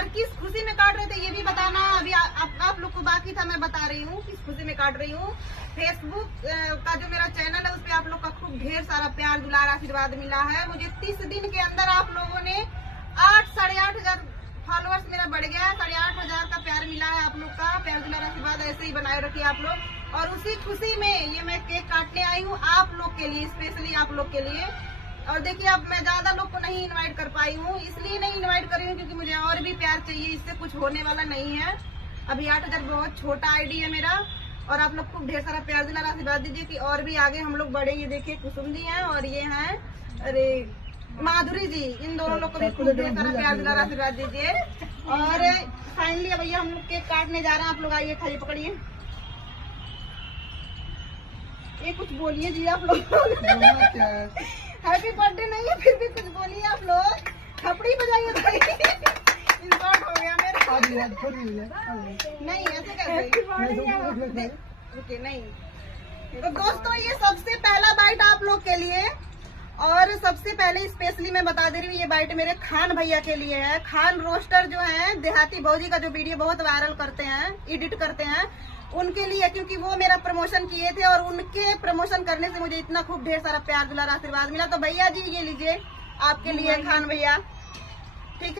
और किस खुशी में काट रहे थे ये भी बताना। अभी आप लोग को बाकी था, मैं बता रही हूँ किस खुशी में काट रही हूँ। फेसबुक का जो मेरा चैनल है उस पर आप लोग का खूब ढेर सारा प्यार दुलार आशीर्वाद मिला है। मुझे 30 दिन के अंदर आप लोगों ने 8,500 फॉलोअर्स मेरा बढ़ गया है। 8,500 का प्यार मिला है। आप लोग का प्यार दुलार आशीर्वाद ऐसे ही बनाए रखिए आप लोग। और उसी खुशी में ये मैं केक काटने आई हूँ आप लोग के लिए, स्पेशली आप लोग के लिए। और देखिए अब मैं ज्यादा लोग को नहीं इनवाइट कर पाई हूँ, इसलिए नहीं इनवाइट करी हूँ क्योंकि मुझे और भी प्यार चाहिए, इससे कुछ होने वाला नहीं है। अभी 8,000 बहुत छोटा आईडी है मेरा। और आप लोग खूब ढेर सारा प्यार दुलार आशीर्वाद दीजिए कि और भी आगे हम लोग बढ़े। ये देखिए कुसुम जी हैं और ये हैं अरे माधुरी जी, इन दोनों लोग को भी खूब ढेर सारा प्यार दुलार आशीर्वाद दीजिए। और फाइनली भैया हम लोग केक काटने जा रहे हैं। आप लोग आइए, खाइए, पकड़िए। ये कुछ बोलिए जी आप लोग। हैप्पी बर्थडे नहीं है फिर भी कुछ बोलिए आप लोग। थपड़ी बजाइए भाई। इंसल्ट हो गया मेरा। नहीं ऐसे कैसे, ओके नहीं। तो दोस्तों ये सबसे पहला बाइट आप लोग के लिए। और सबसे पहले स्पेशली मैं बता दे रही हूँ ये बाइट मेरे खान भैया के लिए है। खान रोस्टर जो है, देहाती भौजी का जो वीडियो बहुत वायरल करते हैं, एडिट करते हैं, उनके लिए, क्योंकि वो मेरा प्रमोशन किए थे और उनके प्रमोशन करने से मुझे इतना खूब ढेर सारा प्यार दुलार आशीर्वाद मिला। तो भैया जी ये लीजिए आपके लिए खान भैया।